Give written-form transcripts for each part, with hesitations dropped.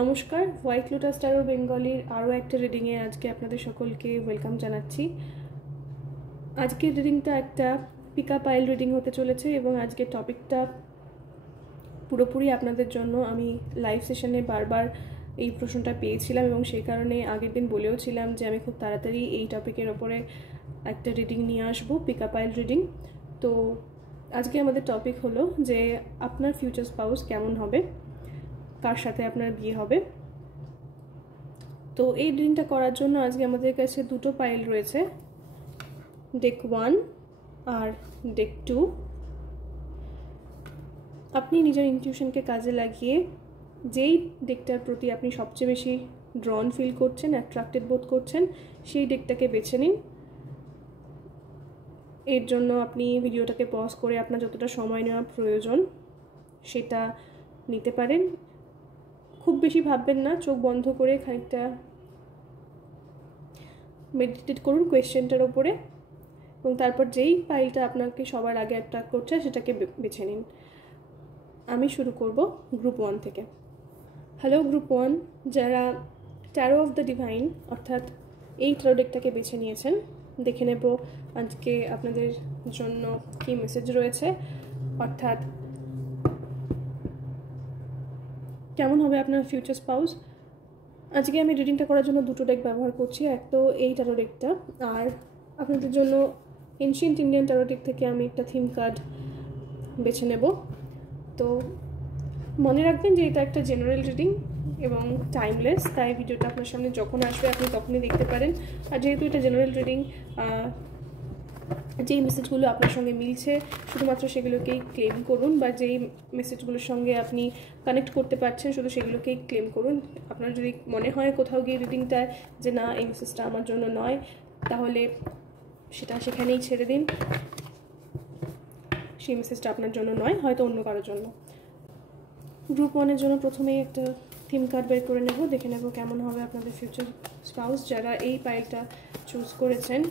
নমস্কার, white lotus taro বেঙ্গলির আরও একটা রিডিংয়ে আজকে আপনাদের সকলকে ওয়েলকাম জানাচ্ছি। আজকের রিডিংটা একটা পিকআপ আইল রিডিং হতে চলেছে এবং আজকের টপিকটা পুরোপুরি আপনাদের জন্য। আমি লাইভ সেশনে বারবার এই প্রশ্নটা পেয়েছিলাম এবং সেই কারণে আগের দিন বলেও ছিলাম যে আমি খুব তাড়াতাড়ি এই টপিকের ওপরে একটা রিডিং নিয়ে আসবো, পিকআপ আইল রিডিং। তো আজকে আমাদের টপিক হলো যে আপনার ফিউচার স্পাউস কেমন হবে, কার সাথে আপনার বিয়ে হবে। তো এই রিডিংটা করার জন্য আজকে আমাদের কাছে দুটো পাইল রয়েছে, ডেক 1 আর ডেক 2। আপনি নিজের ইনটিউশনকে কাজে লাগিয়ে যেই ডেকটার প্রতি আপনি সবচেয়ে বেশি ড্রন ফিল করছেন, অ্যাট্রাক্টেড বোধ করছেন, সেই ডেকটাকে বেছে নিন। এর জন্য আপনি ভিডিওটাকে পজ করে আপনার যতটা সময় নেওয়া প্রয়োজন সেটা নিতে পারেন। খুব বেশি ভাববেন না, চোখ বন্ধ করে খানিকটা মেডিটেট করুন কোয়েশ্চেনটার ওপরে এবং তারপর যেই পাইলটা আপনাকে সবার আগে অ্যাট্রাক্ট করছে সেটাকে বেছে নিন। আমি শুরু করব গ্রুপ 1 থেকে। হ্যালো গ্রুপ 1, যারা ট্যারো অফ দ্য ডিভাইন অর্থাৎ এই ট্যারো ডেকটাকে বেছে নিয়েছেন, দেখে নেব আজকে আপনাদের জন্য কী মেসেজ রয়েছে, অর্থাৎ কেমন হবে আপনার ফিউচার স্পাউস। আজকে আমি রিডিংটা করার জন্য দুটো ডেক ব্যবহার করছি, এক তো এই ট্যারো ডেকটা, আর আপনাদের জন্য এনশিয়েন্ট ইন্ডিয়ান ট্যারো ডেক থেকে আমি একটা থিম কার্ড বেছে নেব। তো মনে রাখবেন যে এটা একটা জেনারেল রিডিং এবং টাইমলেস, তাই ভিডিওটা আপনার সামনে যখন আসবে আপনি তখনই দেখতে পারেন। আর যেহেতু এটা জেনারেল রিডিং, যেই মেসেজগুলো আপনার সঙ্গে মিলছে শুধুমাত্র সেগুলোকেই ক্লেম করুন, বা যেই মেসেজগুলোর সঙ্গে আপনি কানেক্ট করতে পারছেন শুধু সেগুলোকেই ক্লেম করুন। আপনার যদি মনে হয় কোথাও গিয়ে রিডিংটায় যে না এই মেসেজটা আমার জন্য নয়, তাহলে সেটা সেখানেই ছেড়ে দিন, সেই মেসেজটা আপনার জন্য নয়, হয়তো অন্য কারোর জন্য। গ্রুপ 1-এর জন্য প্রথমেই একটা থিম কার্ড বের করে নেব, দেখে নেব কেমন হবে আপনাদের ফিউচার স্পাউস যারা এই পাইলটা চুজ করেছেন।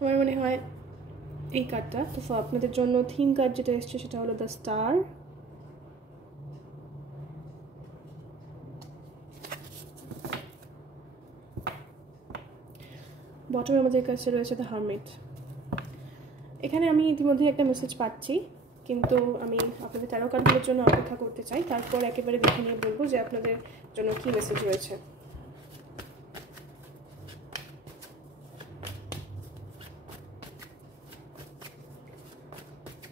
আমার মনে হয় এই কার্ডটা, তো আপনাদের জন্য থিম কার্ড যেটা এসছে সেটা হলো দ্য স্টার, বটমে আমাদের কাছে রয়েছে দ্য হারমিট। এখানে আমি ইতিমধ্যে একটা মেসেজ পাচ্ছি, কিন্তু আমি আপনাদের ট্যারো কার্ডগুলোর জন্য অপেক্ষা করতে চাই, তারপর একেবারে দেখে নিয়ে বলবো যে আপনাদের জন্য কী মেসেজ রয়েছে।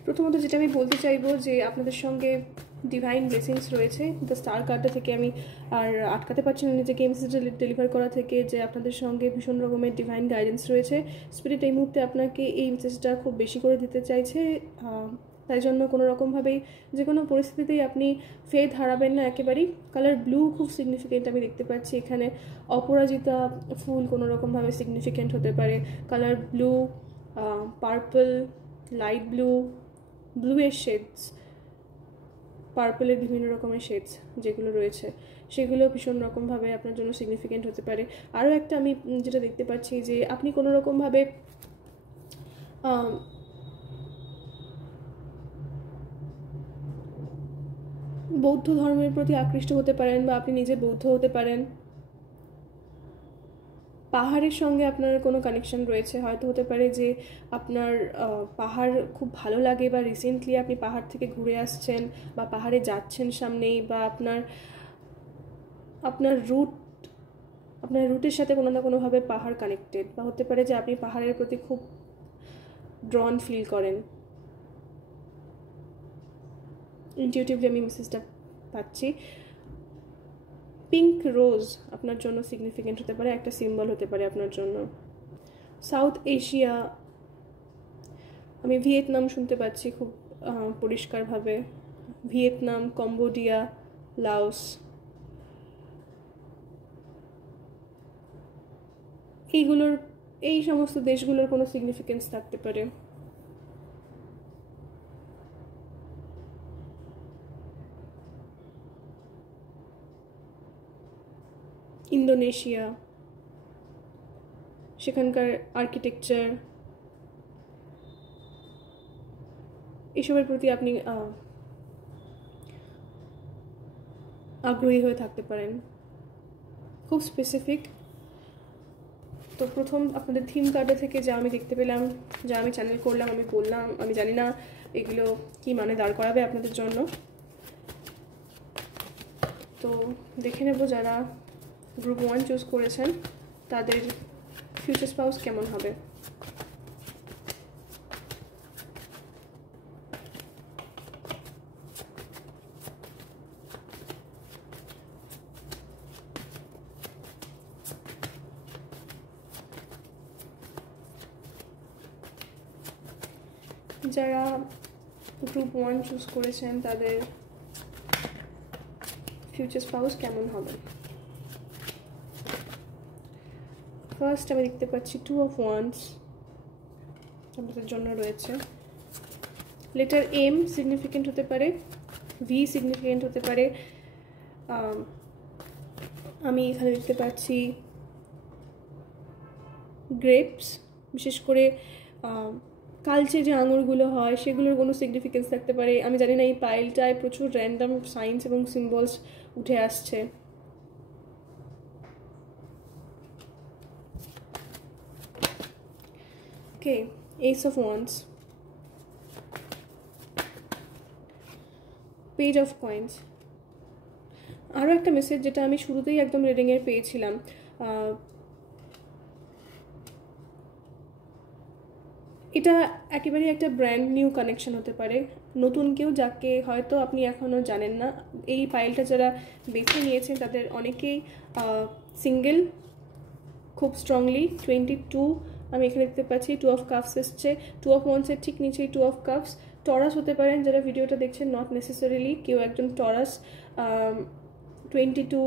প্রথমত যেটা আমি বলতে চাইবো যে আপনাদের সঙ্গে ডিভাইন ব্লেসিংস রয়েছে। দ্য স্টার কার্ডটা থেকে আমি আর আটকাতে পারছি না নিজেকে এই মেসেজটা ডেলিভার করা থেকে, যে আপনাদের সঙ্গে ভীষণ রকমের ডিভাইন গাইডেন্স রয়েছে। স্পিরিট এই মুহূর্তে আপনাকে এই মেসেজটা খুব বেশি করে দিতে চাইছে, তাই জন্য কোনো রকমভাবেই যে কোনো পরিস্থিতিতেই আপনি ফেথ হারাবেন না একেবারেই। কালার ব্লু খুব সিগনিফিকেন্ট আমি দেখতে পাচ্ছি এখানে, অপরাজিতা ফুল কোনো রকমভাবে সিগনিফিকেন্ট হতে পারে। Colour blue, purple, light blue, ব্লুয়ের শেডস, পার্পলের বিভিন্ন রকমের শেডস যেগুলো রয়েছে সেগুলো ভীষণ রকমভাবে আপনার জন্য সিগনিফিকেন্ট হতে পারে। আরও একটা আমি যেটা দেখতে পাচ্ছি যে আপনি কোনো রকমভাবে বৌদ্ধ ধর্মের প্রতি আকৃষ্ট হতে পারেন, বা আপনি নিজে বৌদ্ধ হতে পারেন। পাহাড়ের সঙ্গে আপনার কোনো কানেকশন রয়েছে, হয়তো হতে পারে যে আপনার পাহাড় খুব ভালো লাগে, বা রিসেন্টলি আপনি পাহাড় থেকে ঘুরে আসছেন বা পাহাড়ে যাচ্ছেন সামনেই, বা আপনার রুটের সাথে কোনো না কোনোভাবে পাহাড় কানেক্টেড, বা হতে পারে যে আপনি পাহাড়ের প্রতি খুব ড্রন ফিল করেন। ইনটিউটিভলি আমি মেসেজটা পাচ্ছি। পিঙ্ক রোজ আপনার জন্য সিগনিফিকেন্ট হতে পারে, একটা সিম্বল হতে পারে আপনার জন্য। সাউথ এশিয়া, আমি ভিয়েতনাম শুনতে পাচ্ছি খুব পরিষ্কারভাবে, ভিয়েতনাম, কম্বোডিয়া, লাওস, এই সমস্ত দেশগুলোর কোনো সিগনিফিকেন্স থাকতে পারে। ইন্দোনেশিয়া, সেখানকার আর্কিটেকচার, এসবের প্রতি আপনি আগ্রহী হয়ে থাকতে পারেন, খুব স্পেসিফিক। তো প্রথম আপনাদের থিম কার্ডে থেকে যা আমি দেখতে পেলাম, যা আমি চ্যানেল করলাম, আমি বললাম, আমি জানি না এগুলো কি মানে দাঁড় করাবে আপনাদের জন্য। তো দেখে নেব যারা গ্রুপ 1 চুজ করেছেন তাদের ফিউচার স্পাউস কেমন হবে। যারা গ্রুপ 1 চুজ করেছেন তাদের ফিউচার স্পাউস কেমন হবে। ফার্স্ট আমি দেখতে পাচ্ছি 2 of Wands আপনাদের জন্য রয়েছে। লেটার এম সিগনিফিকেন্ট হতে পারে, ভি সিগনিফিকেন্ট হতে পারে। আমি এখানে দেখতে পাচ্ছি গ্রেপস, বিশেষ করে কালচে যে আঙুরগুলো হয় সেগুলোর কোনো সিগনিফিকেন্স থাকতে পারে। আমি জানি না, এই পাইলটায় প্রচুর র্যান্ডম সাইন্স এবং সিম্বলস উঠে আসছে। Okay, ace of wands, page of coins. আরও একটা মেসেজ যেটা আমি শুরুতেই একদম রিডিংয়ে পেয়েছিলাম, এটা একেবারে একটা ব্র্যান্ড নিউ কানেকশন হতে পারে, নতুন কেউ যাকে হয়তো আপনি এখনও জানেন না। এই পাইলটা যারা বেছে নিয়েছেন তাদের অনেকেই সিঙ্গেল, খুব স্ট্রংলি। 22 আমি এখানে দেখতে পাচ্ছি, 2 of Cups এসছে, 2 of Wands-এর ঠিক নিচেই 2 of Cups। টরাস হতে পারেন যারা ভিডিওটা দেখছেন, নট নেসেসারিলি কেউ একজন টরাস। 22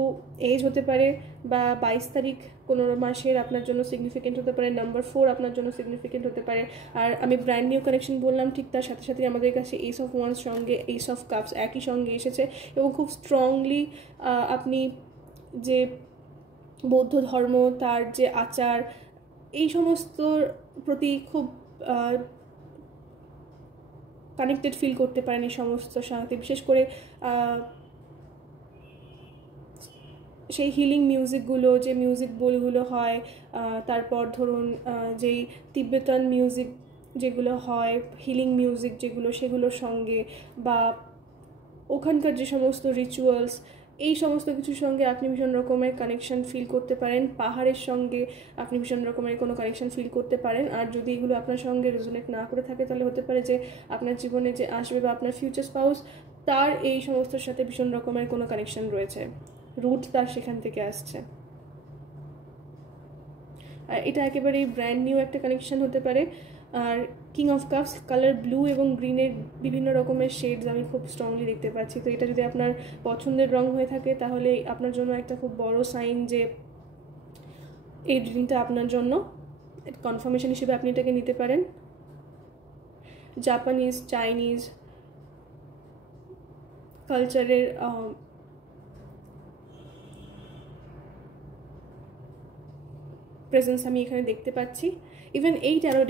এজ হতে পারে, বা 22 তারিখ কোনো মাসের আপনার জন্য সিগনিফিকেন্ট হতে পারে, নাম্বার 4 আপনার জন্য সিগনিফিকেন্ট হতে পারে। আর আমি ব্র্যান্ড নিউ কানেকশন বললাম, ঠিক তার সাথে সাথে আমাদের কাছে এইস অফ ওয়ান্স সঙ্গে এইস অফ কাপস একই সঙ্গে এসেছে, এবং খুব স্ট্রংলি আপনি যে বৌদ্ধ ধর্ম, তার যে আচার, এই সমস্তর প্রতি খুব কানেক্টেড ফিল করতে পারেন এই সমস্ত সাথে। বিশেষ করে সেই হিলিং মিউজিকগুলো, যে মিউজিক বলগুলো হয়, তারপর ধরুন যেই তিব্বেতান মিউজিক যেগুলো হয়, হিলিং মিউজিক যেগুলো, সেগুলোর সঙ্গে, বা ওখানকার যে সমস্ত রিচুয়ালস, এই সমস্ত কিছুর সঙ্গে আপনি ভীষণ রকমের কানেকশন ফিল করতে পারেন। পাহাড়ের সঙ্গে আপনি ভীষণ রকমের কোনো কানেকশন ফিল করতে পারেন। আর যদি এগুলো আপনার সঙ্গে রেজোনেট না করে থাকে, তাহলে হতে পারে যে আপনার জীবনে যে আসবে বা আপনার ফিউচার স্পাউস, তার এই সমস্তর সাথে ভীষণ রকমের কোনো কানেকশন রয়েছে, রুট তার সেখান থেকে আসছে। আর এটা একেবারেই ব্র্যান্ড নিউ একটা কানেকশন হতে পারে। আর king of cups colour blue এবং গ্রিনের বিভিন্ন রকমের শেডস আমি খুব স্ট্রংলি দেখতে পাচ্ছি। তো এটা যদি আপনার পছন্দের রং হয়ে থাকে, তাহলে আপনার জন্য একটা খুব বড় সাইন যে এই রিডিংটা আপনার জন্য। কনফার্মেশন হিসেবে আপনি এটাকে নিতে পারেন। জাপানিজ, চাইনিজ কালচারের প্রেজেন্স আমি এখানে দেখতে পাচ্ছি। ইভেন এই ট্যারো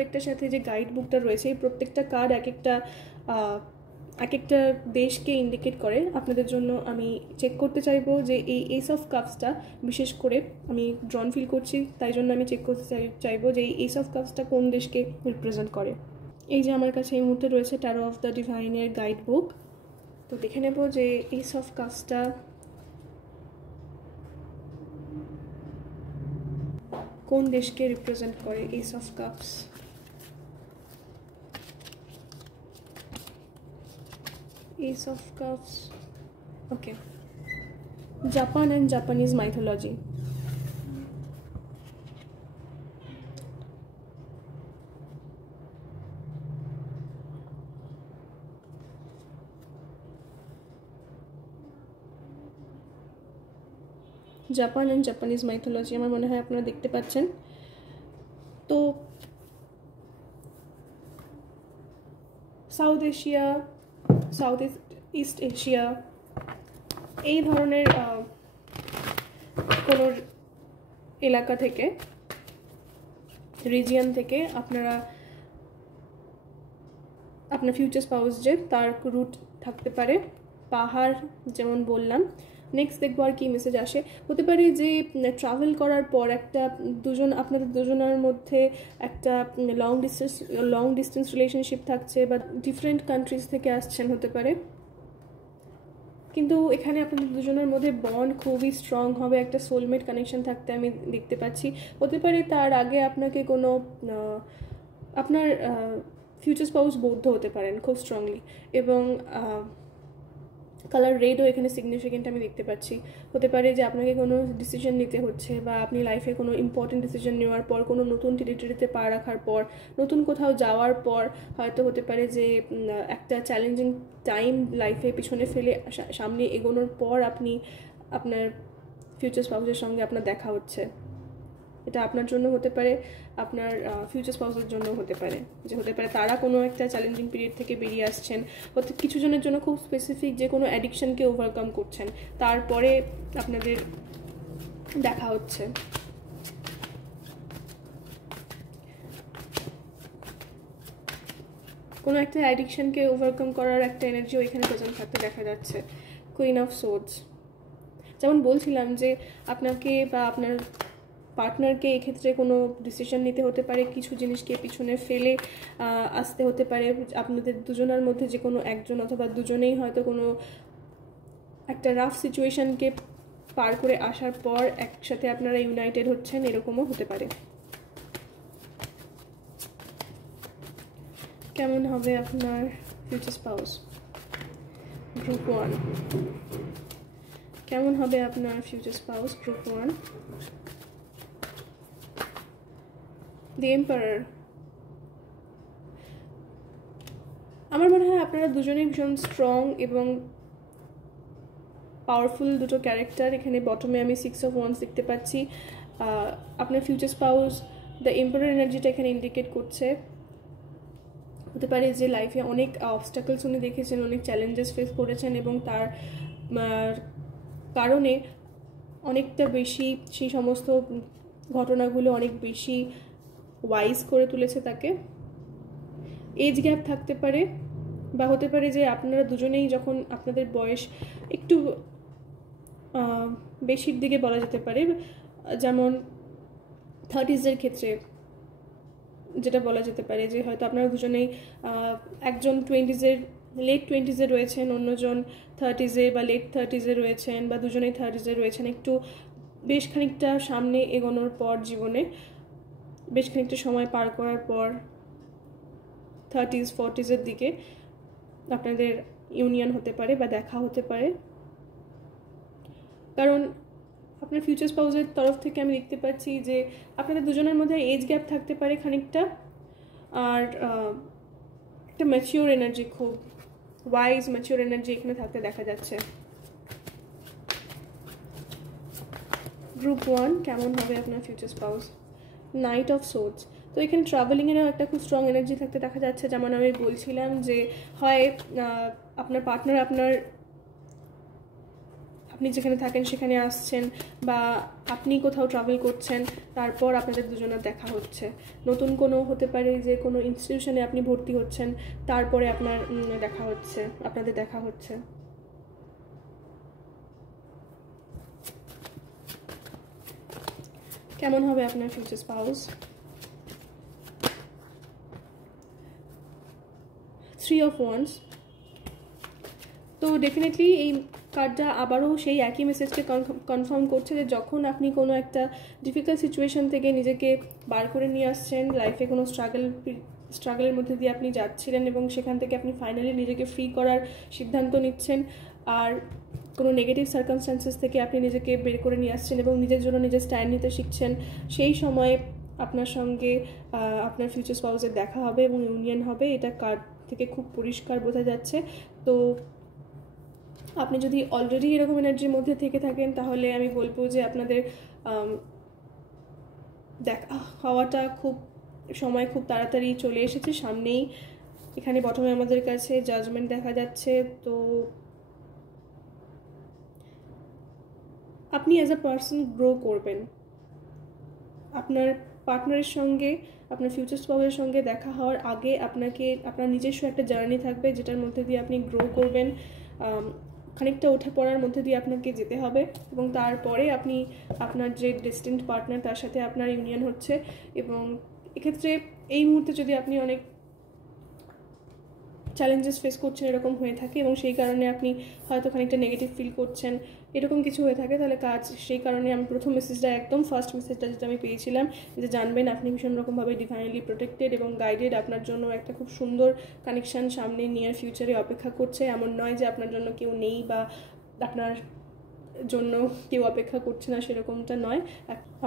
ডেকটার সাথে যে গাইড বুকটা রয়েছে, এই প্রত্যেকটা কার্ড এক একটা দেশকে ইন্ডিকেট করে। আপনাদের জন্য আমি চেক করতে চাইবো যে এই এইস অফ কাপসটা, বিশেষ করে আমি ড্রন ফিল করছি, তাই জন্য আমি চেক করতে চাইবো যে এই এইস অফ কাপসটা কোন দেশকে রিপ্রেজেন্ট করে। এই যে আমার কাছে এই মুহূর্তে রয়েছে ট্যারো অফ দ্য ডিভাইনের গাইড বুক। তো দেখে নেব যে এইস অফ কাপসটা কোন দেশকে রিপ্রেজেন্ট করে। Ace of cups, ace of cups, okay, Japan and Japanese mythology. Japan and Japanese mythology আমার মনে হয় আপনারা দেখতে পাচ্ছেন। তো South Asia, South East Asia, এই ধরনের কোনো এলাকা থেকে, রিজিয়ন থেকে আপনারা আপনার ফিউচার স্পাউস যে তার রুট থাকতে পারে পাহাড়, যেমন বললাম। নেক্সট দেখবো আর কি মেসেজ আসে। হতে পারে যে ট্রাভেল করার পর একটা আপনাদের দুজনের মধ্যে একটা লং ডিস্টেন্স রিলেশনশিপ থাকছে, বা ডিফারেন্ট কান্ট্রিজ থেকে আসছেন হতে পারে, কিন্তু এখানে আপনাদের দুজনের মধ্যে বন্ড খুবই স্ট্রং হবে, একটা সোলমেট কানেকশন থাকতে আমি দেখতে পাচ্ছি। হতে পারে তার আগে আপনাকে কোনো আপনার ফিউচার স্পাউস বৌদ্ধ হতে পারেন খুব স্ট্রংলি, এবং কালার রেডও এখানে সিগনিফিকেন্ট আমি দেখতে পাচ্ছি। হতে পারে যে আপনাকে কোনো ডিসিশন নিতে হচ্ছে, বা আপনি লাইফে কোনো ইম্পর্টেন্ট ডিসিশন নেওয়ার পর, কোনো নতুন টেরিটরিতে পা রাখার পর, নতুন কোথাও যাওয়ার পর হয়তো হতে পারে যে একটা চ্যালেঞ্জিং টাইম লাইফে পিছনে ফেলে সামনে এগোনোর পর আপনার ফিউচার স্পাউসের সঙ্গে আপনার দেখা হচ্ছে। এটা আপনার জন্য হতে পারে, আপনার ফিউচার স্পাউসের জন্য হতে পারে, যে হতে পারে তারা কোনো একটা চ্যালেঞ্জিং পিরিয়ড থেকে বেরিয়ে আসছেন। কিছু জনের জন্য খুব স্পেসিফিক যে কোনো অ্যাডিকশনকে ওভারকাম করছেন, তারপরে আপনাদের দেখা হচ্ছে। কোনো একটা অ্যাডিকশনকে ওভারকাম করার একটা এনার্জিও এখানে প্রেজেন্ট থাকতে দেখা যাচ্ছে। কুইন অফ সোর্ডস, যেমন বলছিলাম যে আপনাকে বা আপনার পার্টনারকে এক্ষেত্রে কোনো ডিসিশন নিতে হতে পারে, কিছু জিনিসকে পিছনে ফেলে আসতে হতে পারে। আপনাদের দুজনের মধ্যে যে কোনো একজন অথবা দুজনেই হয়তো কোনো একটা রাফ সিচুয়েশনকে পার করে আসার পর একসাথে আপনারা ইউনাইটেড হচ্ছেন, এরকমও হতে পারে। কেমন হবে আপনার ফিউচার স্পাউস? গ্রুপ 1, কেমন হবে আপনার ফিউচার স্পাউস গ্রুপ 1? দি এম্পারার। আমার মনে হয় আপনারা দুজনেই ভীষণ স্ট্রং এবং পাওয়ারফুল দুটো ক্যারেক্টার। এখানে বটমে আমি 6 of Wands দেখতে পাচ্ছি। আপনার ফিউচার স্পাউস দ্য এম্পারার এনার্জিটা এখানে ইন্ডিকেট করছে। হতে পারে যে লাইফে অনেক অবস্টাকলস উনি দেখেছেন, অনেক চ্যালেঞ্জেস ফেস করেছেন, এবং তার কারণে অনেকটা বেশি সেই সমস্ত ঘটনাগুলো অনেক বেশি ওয়াইজ করে তুলেছে তাকে। এজ গ্যাপ থাকতে পারে, বা হতে পারে যে আপনারা দুজনেই যখন আপনাদের বয়স একটু বেশির দিকে বলা যেতে পারে, যেমন 30s ক্ষেত্রে যেটা বলা যেতে পারে যে হয়তো আপনারা দুজনেই একজন লেট 20s রয়েছেন, অন্যজন 30s বা লেট 30s রয়েছেন, বা দুজনেই 30s রয়েছেন। একটু বেশ খানিকটা সামনে এগোনোর পর, জীবনে বেশ খানিকটা সময় পার করার পর 30s 40s দিকে আপনাদের ইউনিয়ন হতে পারে বা দেখা হতে পারে। কারণ আপনার ফিউচার স্পাউসের তরফ থেকে আমি দেখতে পাচ্ছি যে আপনাদের দুজনের মধ্যে এজ গ্যাপ থাকতে পারে খানিকটা, আর একটা ম্যাচিওর এনার্জি, খুব ওয়াইজ ম্যাচিওর এনার্জি এখানে থাকতে দেখা যাচ্ছে। গ্রুপ 1, কেমন হবে আপনার future spouse? Night of swords. তো এখানে ট্রাভেলিংয়েরও একটা খুব স্ট্রং এনার্জি থাকতে দেখা যাচ্ছে। যেমন আমি বলছিলাম যে হয় আপনার পার্টনার আপনি যেখানে থাকেন সেখানে আসছেন, বা আপনি কোথাও ট্রাভেল করছেন, তারপর আপনাদের দুজনের দেখা হচ্ছে। নতুন কোনো হতে পারে যে কোনো ইনস্টিটিউশনে আপনি ভর্তি হচ্ছেন, তারপরে আপনাদের দেখা হচ্ছে। কেমন হবে আপনার ফিউচার স্পাউস? 3 of Wands। তো ডেফিনেটলি এই কার্ডটা আবারও সেই একই মেসেজকে কনফার্ম করছে যে যখন আপনি কোনো একটা ডিফিকাল্ট সিচুয়েশন থেকে নিজেকে বার করে নিয়ে আসছেন, লাইফে কোনো স্ট্রাগলের মধ্যে দিয়ে আপনি যাচ্ছিলেন, এবং সেখান থেকে আপনি ফাইনালি নিজেকে ফ্রি করার সিদ্ধান্ত নিচ্ছেন, আর কোনো নেগেটিভ সার্কামস্ট্যান্সেস থেকে আপনি নিজেকে বের করে নিয়ে আসছেন এবং নিজের জন্য নিজে স্ট্যান্ড নিতে শিখছেন, সেই সময় আপনার সঙ্গে আপনার ফিউচার স্পাউসের দেখা হবে এবং ইউনিয়ন হবে। এটা কার্ড থেকে খুব পরিষ্কার বোঝা যাচ্ছে। তো আপনি যদি অলরেডি এরকম এনার্জির মধ্যে থেকে থাকেন, তাহলে আমি বলবো যে আপনাদের দেখা হওয়াটা সময় খুব তাড়াতাড়ি চলে এসেছে সামনেই। এখানে প্রথমে আমাদের কাছে জাজমেন্ট দেখা যাচ্ছে। তো আপনি অ্যাজ আ পার্সন গ্রো করবেন। আপনার পার্টনারের সঙ্গে, আপনার ফিউচার স্পাউসের সঙ্গে দেখা হওয়ার আগে আপনার নিজস্ব একটা জার্নি থাকবে, যেটার মধ্যে দিয়ে আপনি গ্রো করবেন। খানিকটা ওঠা পড়ার মধ্যে দিয়ে আপনাকে যেতে হবে, এবং তারপরে আপনি আপনার যে ডেস্টিনড পার্টনার তার সাথে আপনার ইউনিয়ন হচ্ছে। এবং এক্ষেত্রে এই মুহূর্তে যদি আপনি অনেক চ্যালেঞ্জেস ফেস করছেন এরকম হয়ে থাকে, এবং সেই কারণে আপনি হয়তো খানিকটা নেগেটিভ ফিল করছেন, এরকম কিছু হয়ে থাকে, তাহলে সেই কারণে আমি প্রথম মেসেজটা, একদম ফার্স্ট মেসেজটা যেটা আমি পেয়েছিলাম, যে জানবেন আপনি ভীষণ রকমভাবে ডিভাইনলি প্রোটেক্টেড এবং গাইডেড। আপনার জন্য একটা খুব সুন্দর কানেকশান সামনে নিয়ার ফিউচারে অপেক্ষা করছে। এমন নয় যে আপনার জন্য কেউ নেই বা আপনার জন্য কেউ অপেক্ষা করছে না, সেরকমটা নয়।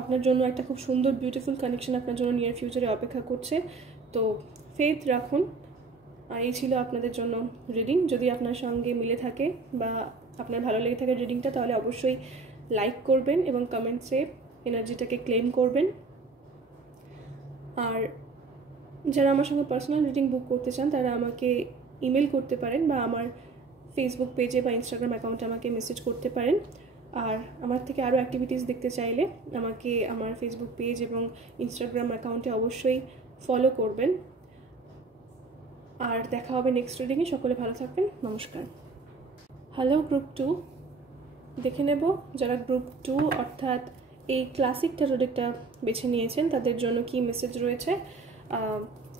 আপনার জন্য একটা খুব সুন্দর বিউটিফুল কানেকশান আপনার জন্য নিয়ার ফিউচারে অপেক্ষা করছে। তো ফেথ রাখুন। আর এই ছিল আপনাদের জন্য রিডিং। যদি আপনার সঙ্গে মিলে থাকে বা আপনার ভালো লেগে থাকে রিডিংটা, তাহলে অবশ্যই লাইক করবেন এবং কমেন্টসে এনার্জিটাকে ক্লেম করবেন। আর যারা আমার সঙ্গে পার্সোনাল রিডিং বুক করতে চান তারা আমাকে ইমেল করতে পারেন, বা আমার ফেসবুক পেজে বা ইনস্টাগ্রাম অ্যাকাউন্টে আমাকে মেসেজ করতে পারেন। আর আমার থেকে আরও অ্যাক্টিভিটিস দেখতে চাইলে আমাকে আমার ফেসবুক পেজ এবং ইনস্টাগ্রাম অ্যাকাউন্টে অবশ্যই ফলো করবেন। আর দেখা হবে নেক্সট রিডিংয়ে। সকলে ভালো থাকবেন, নমস্কার। হ্যালো গ্রুপ 2, দেখে নেব যারা গ্রুপ 2 অর্থাৎ এই ক্লাসিক ট্যারো ডেকটা বেছে নিয়েছেন তাদের জন্য কি মেসেজ রয়েছে,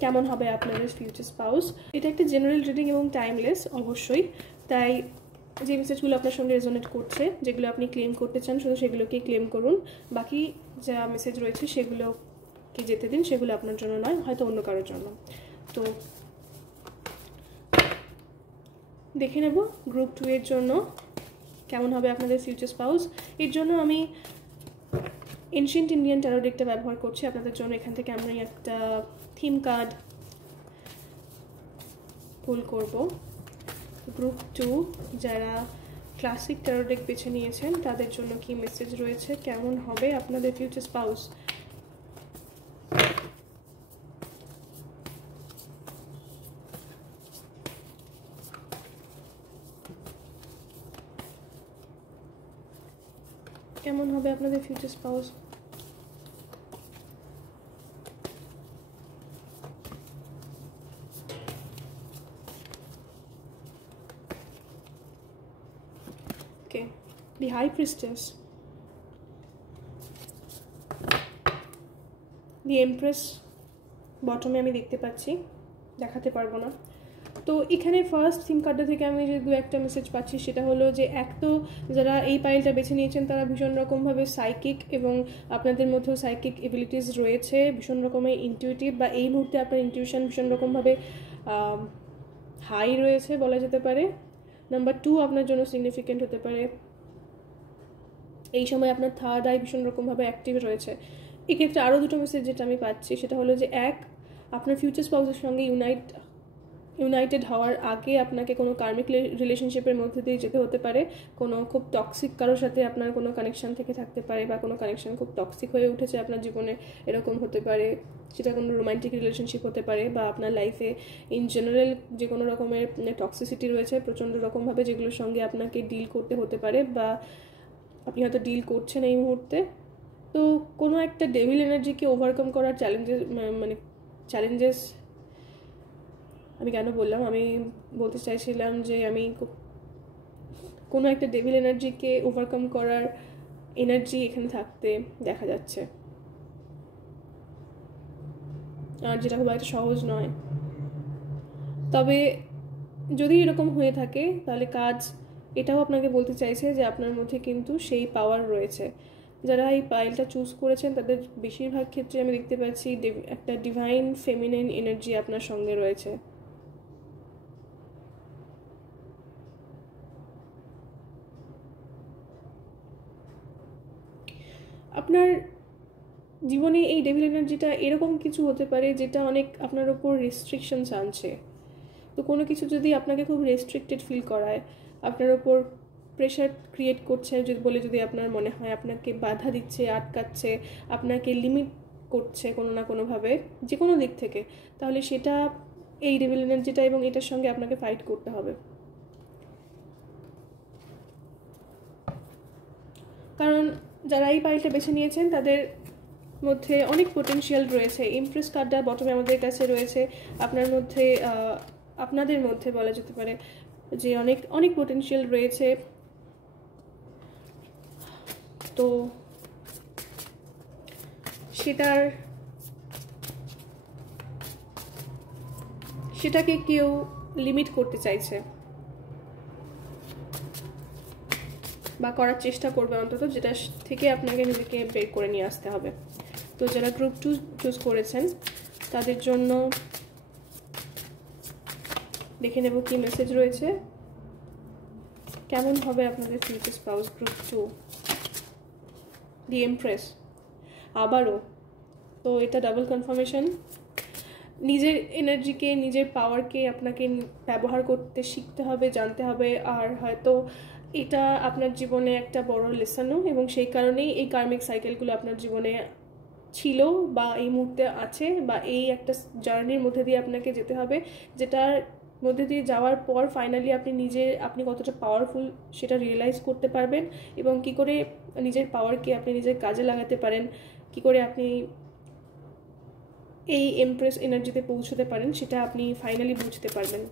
কেমন হবে আপনাদের ফিউচার স্পাউস। এটা একটা জেনারেল রিডিং এবং টাইমলেস অবশ্যই, তাই যে মেসেজগুলো আপনার সঙ্গে রেজোনেট করছে, যেগুলো আপনি ক্লেম করতে চান শুধু সেগুলোকেই ক্লেম করুন। বাকি যা মেসেজ রয়েছে সেগুলোকে যেতে দিন, সেগুলো আপনার জন্য নয়, হয়তো অন্য কারোর জন্য। তো দেখে নেব গ্রুপ 2 এর জন্য কেমন হবে আপনাদের ফিউচার স্পাউস। এর জন্য আমি এনশিয়েন্ট ইন্ডিয়ান ট্যারো ডেকটা ব্যবহার করছি আপনাদের জন্য। এখান থেকে আমি একটা থিম কার্ড পুল করব। গ্রুপ 2 যারা ক্লাসিক ট্যারো ডেক বেছে নিয়েছেন তাদের জন্য কি মেসেজ রয়েছে, কেমন হবে আপনাদের ফিউচার স্পাউস। কেমন হবে আপনাদের ফিউচার স্পাউস। ওকে, দি হাই প্রিস্টেস, দি এমপ্রেস বটমে আমি দেখতে পাচ্ছি, দেখাতে পারবো না। তো এখানে ফার্স্ট থিম কার্ডটা থেকে আমি যে 2-1টা মেসেজ পাচ্ছি সেটা হলো যে, এক তো যারা এই পাইলটা বেছে নিয়েছেন তারা ভীষণ রকমভাবে সাইকিক, এবং আপনাদের মধ্যেও সাইকিক এবিলিটিস রয়েছে, ভীষণ রকমের ইনটিউটিভ, বা এই মুহূর্তে আপনার ইনটিউশন ভীষণ রকমভাবে হাই রয়েছে বলা যেতে পারে। নাম্বার 2 আপনার জন্য সিগনিফিকেন্ট হতে পারে। এই সময় আপনার থার্ড আই ভীষণ রকমভাবে অ্যাক্টিভ রয়েছে। এক্ষেত্রে আরও 2টো মেসেজ যেটা আমি পাচ্ছি সেটা হলো যে, এক, আপনার ফিউচার স্পাউসের সঙ্গে ইউনাইটেড হওয়ার আগে আপনাকে কোনো কার্মিক রিলেশনশিপের মধ্যে দিয়ে যেতে হতে পারে। কোনো খুব টক্সিক কারোর সাথে আপনার কোনো কানেকশান থেকে থাকতে পারে, বা কোনো কানেকশান খুব টক্সিক হয়ে উঠেছে আপনার জীবনে, এরকম হতে পারে। সেটা কোনো রোমান্টিক রিলেশনশিপ হতে পারে, বা আপনার লাইফে ইন জেনারেল যে কোনো রকমের টক্সিসিটি রয়েছে প্রচণ্ড রকমভাবে, যেগুলোর সঙ্গে আপনাকে ডিল করতে হতে পারে, বা আপনি হয়তো ডিল করছেন এই মুহূর্তে। তো কোনো একটা ডেভিল এনার্জিকে ওভারকাম করার চ্যালেঞ্জেস আমি কেন বললাম, আমি বলতে চাইছিলাম যে আমি কোনো একটা ডেভিল এনার্জিকে ওভারকাম করার এনার্জি এখানে থাকতে দেখা যাচ্ছে, আর যেটা খুব একটা সহজ নয়। তবে যদি এরকম হয়ে থাকে তাহলে এটাও আপনাকে বলতে চাইছে যে আপনার মধ্যে কিন্তু সেই পাওয়ার রয়েছে। যারা এই পাইলটা চুজ করেছেন তাদের বেশিরভাগ ক্ষেত্রে আমি দেখতে পাচ্ছি একটা ডিভাইন ফেমিনিন এনার্জি আপনার সঙ্গে রয়েছে। আপনার জীবনে এই ডেভিল এনার্জিটা এরকম কিছু হতে পারে যেটা অনেক আপনার ওপর রেস্ট্রিকশনস আনছে। তো কোনো কিছু যদি আপনাকে খুব রেস্ট্রিক্টেড ফিল করায়, আপনার ওপর প্রেশার ক্রিয়েট করছে বলে যদি আপনার মনে হয়, আপনাকে বাধা দিচ্ছে, আটকাচ্ছে, আপনাকে লিমিট করছে কোনো না কোনোভাবে, যে কোনো দিক থেকে, তাহলে সেটা এই ডেভিল এনার্জিটা এবং এটার সঙ্গে আপনাকে ফাইট করতে হবে। কারণ যারা এই পাইলটা বেছে নিয়েছেন তাদের মধ্যে অনেক পোটেনশিয়াল রয়েছে। ইমপ্রেস কার্ডটা বটমে আমাদের কাছে রয়েছে, আপনাদের মধ্যে বলা যেতে পারে যে অনেক অনেক পোটেনশিয়াল রয়েছে। তো সেটাকে কেউ লিমিট করতে চাইছে বা করার চেষ্টা করবে অন্তত, যেটা থেকে আপনাকে নিজেকে বের করে নিয়ে আসতে হবে। তো যারা গ্রুপ 2 চুজ করেছেন তাদের জন্য দেখে নেব কি মেসেজ রয়েছে, কেমন হবে আপনাদের ফিউচার স্পাউস গ্রুপ 2। দি এমপ্রেস আবারও, তো এটা ডাবল কনফার্মেশন। নিজের এনার্জিকে, নিজের পাওয়ারকে আপনাকে ব্যবহার করতে শিখতে হবে, জানতে হবে। আর হয়তো এটা আপনার জীবনে একটা বড় লেসনও, এবং সেই কারণেই এই কার্মিক সাইকেলগুলো আপনার জীবনে ছিল বা এই মুহূর্তে আছে, বা এই একটা জার্নির মধ্যে দিয়ে আপনাকে যেতে হবে, যেটার মধ্যে দিয়ে যাওয়ার পর ফাইনালি আপনি কতটা পাওয়ারফুল সেটা রিয়েলাইজ করতে পারবেন, এবং কি করে নিজের পাওয়ারকে আপনি নিজের কাজে লাগাতে পারেন, কি করে আপনি এই এমপ্রেস এনার্জিতে পৌঁছতে পারেন, সেটা আপনি ফাইনালি বুঝতে পারবেন।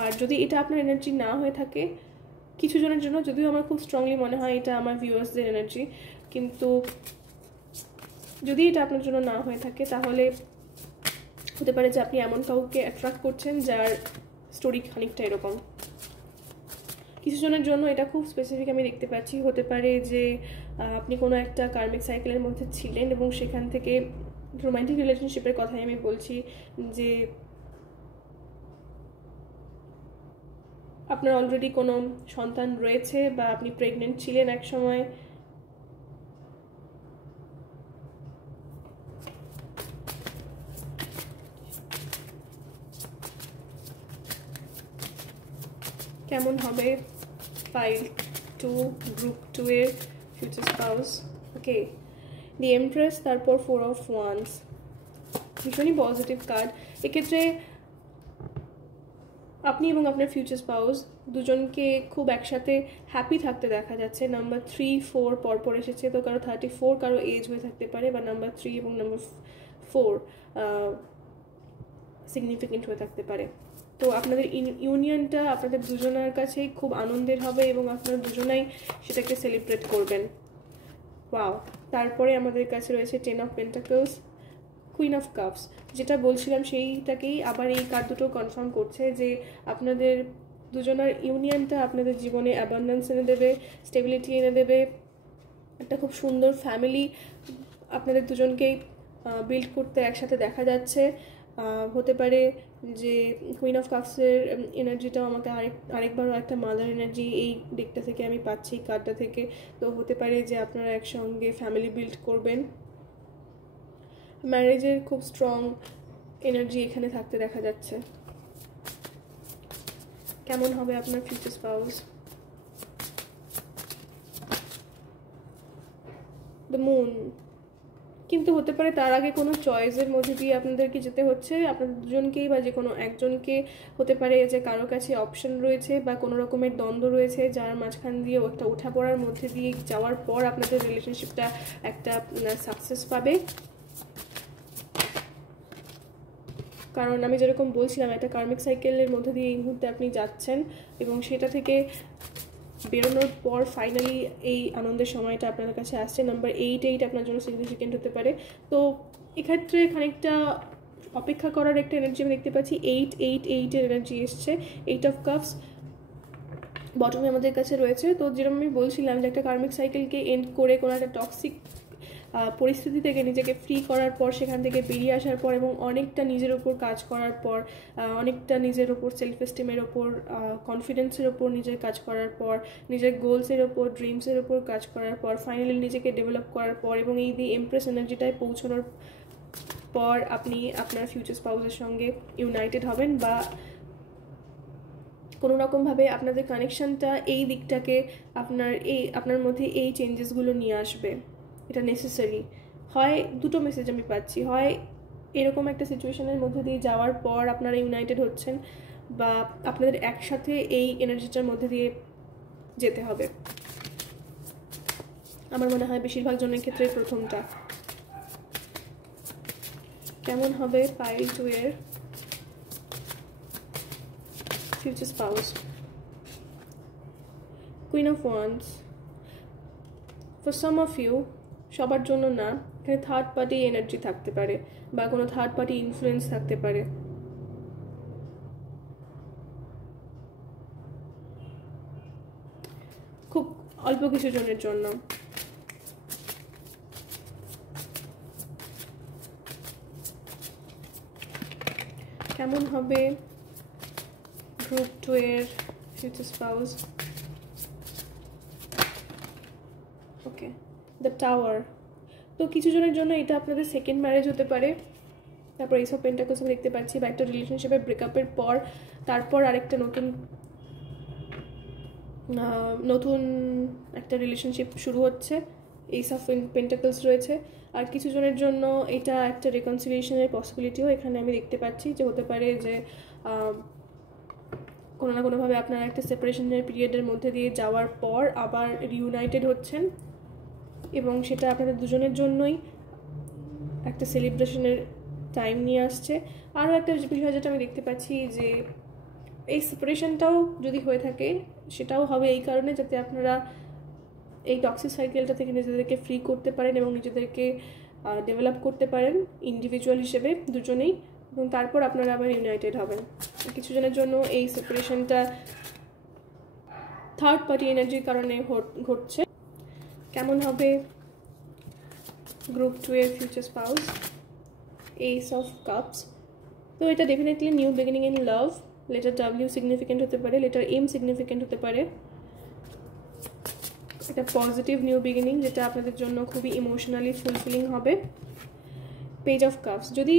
আর যদি এটা আপনার এনার্জি না হয়ে থাকে, কিছু জনের জন্য, যদিও আমার খুব স্ট্রংলি মনে হয় এটা আমার ভিউয়ার্সদের এনার্জি, কিন্তু যদি এটা আপনার জন্য না হয়ে থাকে তাহলে হতে পারে যে আপনি এমন কাউকে অ্যাট্রাক্ট করছেন যার স্টোরি খানিকটা এরকম। কিছু জনের জন্য এটা খুব স্পেসিফিক আমি দেখতে পাচ্ছি, হতে পারে যে আপনি কোনো একটা কার্মিক সাইকেলের মধ্যে ছিলেন এবং সেখান থেকে রোমান্টিক রিলেশনশিপের কথাই আমি বলছি, যে আপনার অলরেডি কোনো সন্তান রয়েছে বা আপনি প্রেগনেন্ট ছিলেন এক সময়, কেমন হবে পাইল 2 গ্রুপ 2 এর ফিউচার স্পাউস। ওকে, দি এমপ্রেস, তারপর 4 অফ ওয়ান্স, ভীষণই পজিটিভ কার্ড। এক্ষেত্রে আপনি এবং আপনার ফিউচার স্পাউস দুজনকে খুব একসাথে হ্যাপি থাকতে দেখা যাচ্ছে। নাম্বার 3, 4 পরপর এসেছে, তো কারো 34 কারো এজ হয়ে থাকতে পারে, বা নাম্বার 3 এবং নাম্বার 4 সিগনিফিকেন্ট হয়ে থাকতে পারে। তো আপনাদের ইউনিয়নটা আপনাদের দুজনের কাছেই খুব আনন্দের হবে এবং আপনারা দুজনাই সেটাকে সেলিব্রেট করবেন। ওয়াও। তারপরে আমাদের কাছে রয়েছে 10 of pentacles, queen of cups. যেটা বলছিলাম সেইটাকেই আবার এই কার্ড দুটো কনফার্ম করছে যে আপনাদের দুজনের ইউনিয়নটা আপনাদের জীবনে অ্যাবান্ডেন্স এনে দেবে, স্টেবিলিটি এনে দেবে, একটা খুব সুন্দর ফ্যামিলি আপনাদের দুজনকেই বিল্ড করতে একসাথে দেখা যাচ্ছে। হতে পারে যে কুইন অফ কাপসের এনার্জিটাও আমাকে আরেকবারও একটা মাদার এনার্জি এই দিকটা থেকে আমি পাচ্ছি কার্ডটা থেকে। তো হতে পারে যে আপনারা একসঙ্গে ফ্যামিলি বিল্ড করবেন, ম্যারেজের খুব স্ট্রং এনার্জি এখানে থাকতে দেখা যাচ্ছে। কেমন হবে আপনার ফিউচার স্পাউস। দ্য মুন, কিন্তু হতে পারে তার আগে কোনো চয়েসের মধ্যে দিয়ে আপনাদেরকে যেতে হচ্ছে, আপনাদের দুজনকেই বা যে কোনো একজনকে। হতে পারে যে কারোর কাছে অপশন রয়েছে বা কোনো রকমের দ্বন্দ্ব রয়েছে, যার মাঝখান দিয়ে একটা ওঠাপড়ার মধ্যে দিয়ে যাওয়ার পর আপনাদের রিলেশনশিপটা একটা সাকসেস পাবে। কারণ আমি যেরকম বলছিলাম, একটা কার্মিক সাইকেলের মধ্যে দিয়ে এই মুহূর্তে আপনি যাচ্ছেন, এবং সেটা থেকে বেরোনোর পর ফাইনালি এই আনন্দের সময়টা আপনাদের কাছে আসছে। নাম্বার 8 আপনার জন্য সিগনিফিকেন্ট হতে পারে। তো এক্ষেত্রে খানিকটা অপেক্ষা করার একটা এনার্জি আমি দেখতে পাচ্ছি। 8 এর এনার্জি এসছে। 8 অফ কাপস বটমে আমাদের কাছে রয়েছে। তো যেরকম আমি বলছিলাম যে একটা কার্মিক সাইকেলকে এন্ড করে কোনো একটা টক্সিক পরিস্থিতি থেকে নিজেকে ফ্রি করার পর, সেখান থেকে বেরিয়ে আসার পর এবং অনেকটা নিজের ওপর কাজ করার পর, অনেকটা নিজের ওপর সেলফ এস্টিমের ওপর, কনফিডেন্সের ওপর নিজের কাজ করার পর, নিজের গোলসের ওপর, ড্রিমসের ওপর কাজ করার পর, ফাইনালি নিজেকে ডেভেলপ করার পর এবং এই দি এমপ্রেস এনার্জিটায় পৌঁছানোর পর আপনি আপনার ফিউচার স্পাউসের সঙ্গে ইউনাইটেড হবেন, বা কোনো রকমভাবে আপনাদের কানেকশানটা এই দিকটাকে আপনার মধ্যে এই চেঞ্জেসগুলো নিয়ে আসবে। এটা নেসেসারি হয়। দুটো মেসেজ আমি পাচ্ছি, হয় এরকম একটা সিচুয়েশনের মধ্যে দিয়ে যাওয়ার পর আপনারা ইউনাইটেড হচ্ছেন, বা আপনাদের একসাথে এই এনার্জিটার মধ্যে দিয়ে যেতে হবে। আমার মনে হয় বেশিরভাগ জনের ক্ষেত্রে প্রথমটা। কেমন হবে পাইল 2 এর future spouse? Queen of wands. For some of you, সবার জন্য না, এখানে থার্ড পার্টি এনার্জি থাকতে পারে বা কোনো থার্ড পার্টি ইনফ্লুয়েন্স থাকতে পারে। খুব অল্প কিছু জনের জন্য। কেমন হবে গ্রুপ 2 এর future spouse? Okay, the tower. তো কিছু জনের জন্য এটা আপনাদের সেকেন্ড ম্যারেজ হতে পারে। তারপর এইসব পেন্টাকলস আমি দেখতে পাচ্ছি, বা একটা রিলেশনশিপের ব্রেকআপের পর তারপর আরেকটা নতুন একটা রিলেশনশিপ শুরু হচ্ছে, এইসব পেন্টাকলস রয়েছে। আর কিছু জনের জন্য এটা একটা রিকনসিলিয়েশনের পসিবিলিটিও এখানে আমি দেখতে পাচ্ছি, যে হতে পারে যে কোনো না কোনোভাবে আপনারা একটা সেপারেশনের পিরিয়ডের মধ্যে দিয়ে যাওয়ার পর আবার রিউনাইটেড হচ্ছেন, এবং সেটা আপনাদের দুজনের জন্যই একটা সেলিব্রেশনের টাইম নিয়ে আসছে। আরও একটা বিষয় যেটা আমি দেখতে পাচ্ছি, যে এই সেপারেশনটাও যদি হয়ে থাকে সেটাও হবে এই কারণে যাতে আপনারা এই টক্সিক সাইকেলটা থেকে নিজেদেরকে ফ্রি করতে পারেন এবং নিজেদেরকে ডেভেলপ করতে পারেন ইন্ডিভিজুয়াল হিসেবে দুজনেই, এবং তারপর আপনারা আবার ইউনাইটেড হবেন। কিছু জনের জন্য এই সেপারেশনটা থার্ড পার্টি এনার্জির কারণে ঘটছে। কেমন হবে গ্রুপ 2 এর future spouse? Ace of cups. তো এটা definitely new beginning in love. Letter W significant হতে পারে, লেটার এম সিগনিফিকেন্ট হতে পারে। এটা পজিটিভ নিউ বিগিনিং, যেটা আপনাদের জন্য খুবই ইমোশনালি ফুলফিলিং হবে। Page of cups. যদি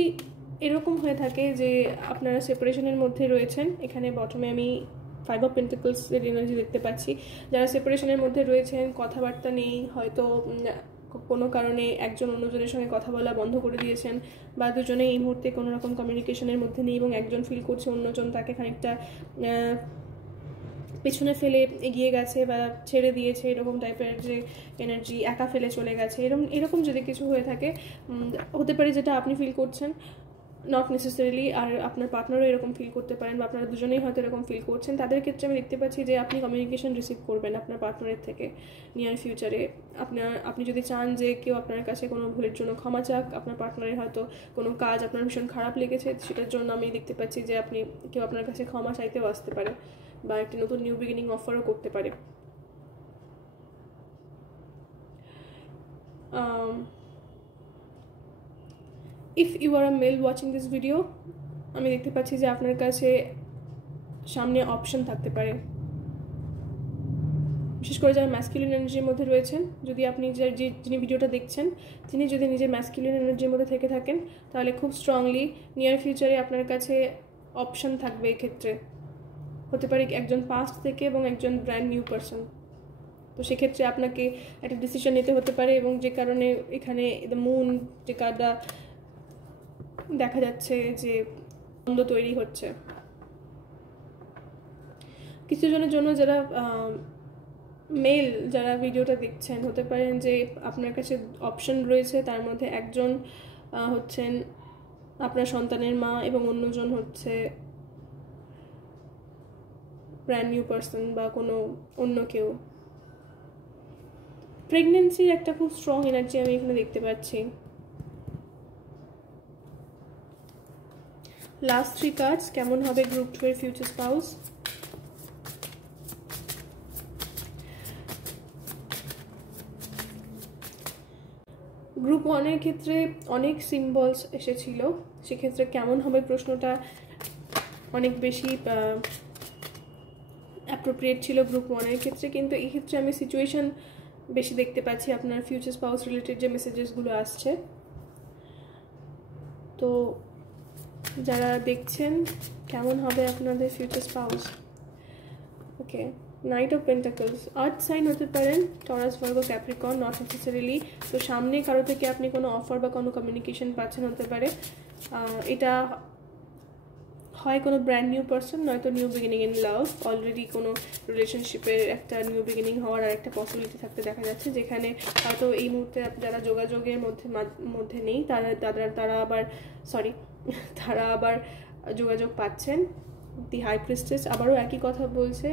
এরকম হয়ে থাকে যে আপনারা সেপারেশনের মধ্যে রয়েছেন, এখানে বটমে আমি 5 অফ পেন্টাকলসের এনার্জি দেখতে পাচ্ছি। যারা সেপারেশনের মধ্যে রয়েছেন, কথাবার্তা নেই, হয়তো কোনো কারণে একজন অন্যজনের সঙ্গে কথা বলা বন্ধ করে দিয়েছেন, বা দুজনে এই মুহূর্তে কোনো রকম কমিউনিকেশনের মধ্যে নেই এবং একজন ফিল করছে অন্যজন তাকে খানিকটা পেছনে ফেলে এগিয়ে গেছে বা ছেড়ে দিয়েছে, এরকম টাইপের যে এনার্জি, একা ফেলে চলে গেছে, এরকম যদি কিছু হয়ে থাকে, হতে পারে যেটা আপনি ফিল করছেন, নট নেসেসারিলি আর আপনার পার্টনারও এরকম ফিল করতে পারেন, বা আপনারা দুজনেই হয়তো এরকম ফিল করছেন। তাদের ক্ষেত্রে আমি দেখতে পাচ্ছি যে আপনি কমিউনিকেশন রিসিভ করবেন আপনার পার্টনারের থেকে নিয়ার ফিউচারে। আপনি যদি চান যে কেউ আপনার কাছে কোনো ভুলের জন্য ক্ষমা চাক, আপনার পার্টনারের হয়তো কোনো কাজ আপনার ভীষণ খারাপ লেগেছে, সেটার জন্য আমি দেখতে পাচ্ছি যে কেউ আপনার কাছে ক্ষমা চাইতেও আসতে পারে, বা একটি নতুন নিউ বিগিনিং অফারও করতে পারে। If you are a male watching this video, আমি দেখতে পাচ্ছি যে আপনার কাছে সামনে অপশন থাকতে পারে, বিশেষ করে যারা ম্যাসকুলিন এনার্জির মধ্যে রয়েছেন। যদি আপনি যিনি ভিডিওটা দেখছেন তিনি যদি নিজের ম্যাসকুলিন এনার্জির মধ্যে থেকে থাকেন, তাহলে খুব স্ট্রংলি নিয়ার ফিউচারে আপনার কাছে অপশন থাকবে। এক্ষেত্রে হতে পারে একজন পাস্ট থেকে এবং একজন ব্র্যান্ড নিউ পারসন। তো সেক্ষেত্রে আপনাকে একটা ডিসিশন নিতে হতে পারে, এবং যে কারণে এখানে দ্য মুন যে কার্ডটা দেখা যাচ্ছে যে দ্বন্দ্ব তৈরি হচ্ছে। কিছু জনের জন্য যারা মেল যারা ভিডিওটা দেখছেন, হতে পারেন যে আপনার কাছে অপশন রয়েছে, তার মধ্যে একজন হচ্ছেন আপনার সন্তানের মা এবং অন্যজন হচ্ছে ব্র্যান্ড নিউ পারসন বা কোনো অন্য কেউ। প্রেগনেন্সির একটা খুব স্ট্রং এনার্জি আমি এখানে দেখতে পাচ্ছি। লাস্ট 3 কার্ডস, কেমন হবে গ্রুপ 2 এর ফিউচার স্পাউস? গ্রুপ 1 এর ক্ষেত্রে অনেক সিম্বলস এসেছিল, সেক্ষেত্রে কেমন হবে প্রশ্নটা অনেক বেশি অ্যাপ্রোপ্রিয়েট ছিল গ্রুপ 1 এর ক্ষেত্রে, কিন্তু এই ক্ষেত্রে আমি সিচুয়েশন বেশি দেখতে পাচ্ছি আপনার ফিউচার স্পাউস রিলেটেড যে মেসেজেসগুলো আসছে। তো যারা দেখছেন কেমন হবে আপনাদের future spouse? Okay, knight of pentacles. Earth sign হতে পারেন, Taurus, Virgo, Capricorn, not necessarily. তো সামনে কারো থেকে আপনি কোনো অফার বা কোনো কমিউনিকেশন পাচ্ছেন, হতে পারে এটা হয় কোনো ব্র্যান্ড নিউ পার্সন, নয়তো new beginning in love. Already কোনো রিলেশনশিপের একটা নিউ বিগিনিং হওয়ার আর একটা পসিবিলিটি থাকতে দেখা যাচ্ছে, যেখানে হয়তো এই মুহূর্তে যারা যোগাযোগের মধ্যে নেই তারা আবার যোগাযোগ পাচ্ছেন। দি হাই প্রিস্টেস আবারও একই কথা বলছে,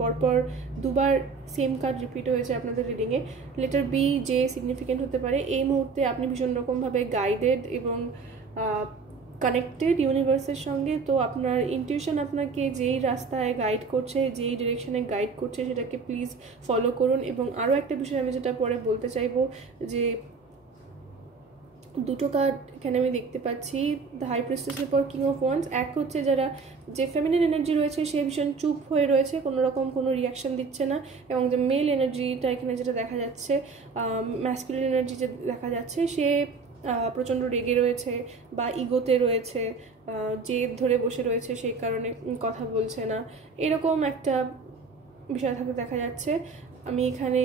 পরপর দুবার সেম কার্ড রিপিট হয়েছে আপনাদের রিডিংয়ে। লেটার বি, যে সিগনিফিকেন্ট হতে পারে। এই মুহূর্তে আপনি ভীষণ রকমভাবে গাইডেড এবং কানেক্টেড ইউনিভার্সের সঙ্গে। তো আপনার ইনটিউশন আপনাকে যেই রাস্তায় গাইড করছে, যেই ডিরেকশনে গাইড করছে, সেটাকে প্লিজ ফলো করুন। এবং আরও একটা বিষয় আমি যেটা পরে বলতে চাইবো, যে দুটো কার্ড এখানে আমি দেখতে পাচ্ছি, দ্য হাই প্রিস্টেসের পর কিং অফ ওয়ান্স। এক হচ্ছে যারা যে ফেমিনিন এনার্জি রয়েছে সে ভীষণ চুপ হয়ে রয়েছে, কোনো রকম কোনো রিয়াকশন দিচ্ছে না। এবং যে মেল এনার্জিটা এখানে যেটা দেখা যাচ্ছে, ম্যাসকুলিন এনার্জি যে দেখা যাচ্ছে, সে প্রচণ্ড রেগে রয়েছে বা ইগোতে রয়েছে, জেদ ধরে বসে রয়েছে, সেই কারণে কথা বলছে না, এরকম একটা বিষয় থাকতে দেখা যাচ্ছে। আমি এখানে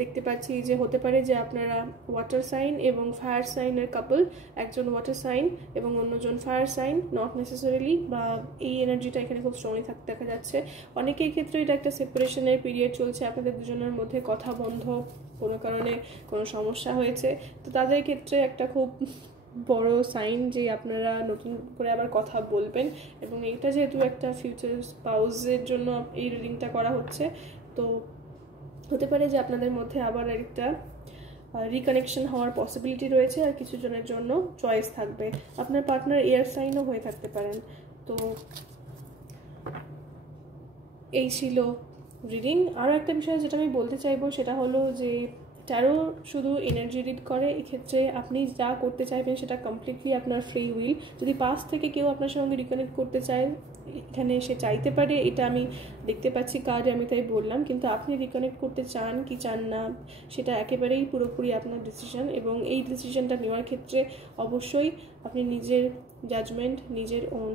দেখতে পাচ্ছি যে হতে পারে যে আপনারা ওয়াটার সাইন এবং ফায়ার সাইনের কাপল, একজন ওয়াটার সাইন এবং অন্যজন ফায়ার সাইন, নট নেসেসারিলি, বা এই এনার্জিটা এখানে খুব স্ট্রংলি থাকতে দেখা যাচ্ছে। অনেকের ক্ষেত্রে এটা একটা সেপারেশনের পিরিয়ড চলছে, আপনাদের দুজনের মধ্যে কথা বন্ধ, কোনো কারণে কোনো সমস্যা হয়েছে। তো তাদের ক্ষেত্রে একটা খুব বড় সাইন যে আপনারা নতুন করে আবার কথা বলবেন। এবং এইটা যেহেতু একটা ফিউচার স্পাউসের জন্য এই রিডিংটা করা হচ্ছে, তো হতে পারে যে আপনাদের মধ্যে আবার একটা রিকানেকশন হওয়ার পসিবিলিটি রয়েছে। আর কিছু জনের জন্য চয়েস থাকবে, আপনার পার্টনার এয়ার সাইনও হয়ে থাকতে পারেন। তো এই ছিল রিডিং। আরও একটা বিষয় যেটা আমি বলতে চাইবো সেটা হলো যে ট্যারো শুধু এনার্জি রিড করে। এক্ষেত্রে আপনি যা করতে চাইবেন সেটা কমপ্লিটলি আপনার ফ্রি উইল। যদি পাস্ট থেকে কেউ আপনার সঙ্গে রিকানেক্ট করতে চায়, এখানে সে চাইতে পারে, এটা আমি দেখতে পাচ্ছি কার্ডে, আমি তাই বললাম। কিন্তু আপনি রিকানেক্ট করতে চান কি চান না, সেটা একেবারেই পুরোপুরি আপনার ডিসিশন। এবং এই ডিসিশনটা নেওয়ার ক্ষেত্রে অবশ্যই আপনি নিজের জাজমেন্ট, নিজের ওন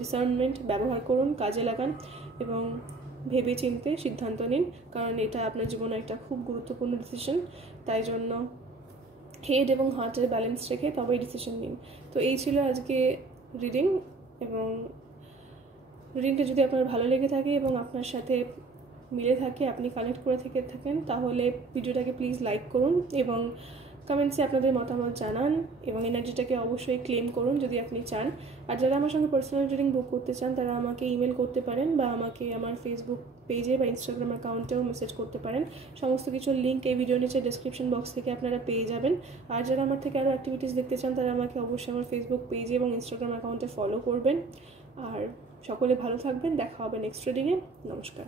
ডিসার্নমেন্ট ব্যবহার করুন, কাজে লাগান এবং ভেবে চিন্তে সিদ্ধান্ত নিন, কারণ এটা আপনার জীবনে একটা খুব গুরুত্বপূর্ণ ডিসিশন। তাই জন্য হেড এবং হার্টের ব্যালেন্স রেখে তবেই ডিসিশন নিন। তো এই ছিল আজকে রিডিং। এবং রিডিংটা যদি আপনার ভালো লেগে থাকে এবং আপনার সাথে মিলে থাকে, আপনি কানেক্ট করে থাকেন, তাহলে ভিডিওটাকে প্লিজ লাইক করুন এবং কমেন্টসে আপনাদের মতামত জানান এবং এনার্জিটাকে অবশ্যই ক্লেম করুন যদি আপনি চান। আর যারা আমার সঙ্গে পার্সোনাল রিডিং বুক করতে চান তারা আমাকে ইমেল করতে পারেন বা আমাকে আমার ফেসবুক পেজে বা ইনস্টাগ্রাম অ্যাকাউন্টেও মেসেজ করতে পারেন। সমস্ত কিছুর লিঙ্ক এই ভিডিওর নিচে ডেসক্রিপশন বক্স থেকে আপনারা পেয়ে যাবেন। আর যারা আমার থেকে আরও অ্যাক্টিভিটিস দেখতে চান তারা আমাকে অবশ্যই আমার ফেসবুক পেজে এবং ইনস্টাগ্রাম অ্যাকাউন্টে ফলো করবেন। আর সকলে ভালো থাকবেন, দেখা হবে নেক্সট রিডিংয়ে। নমস্কার।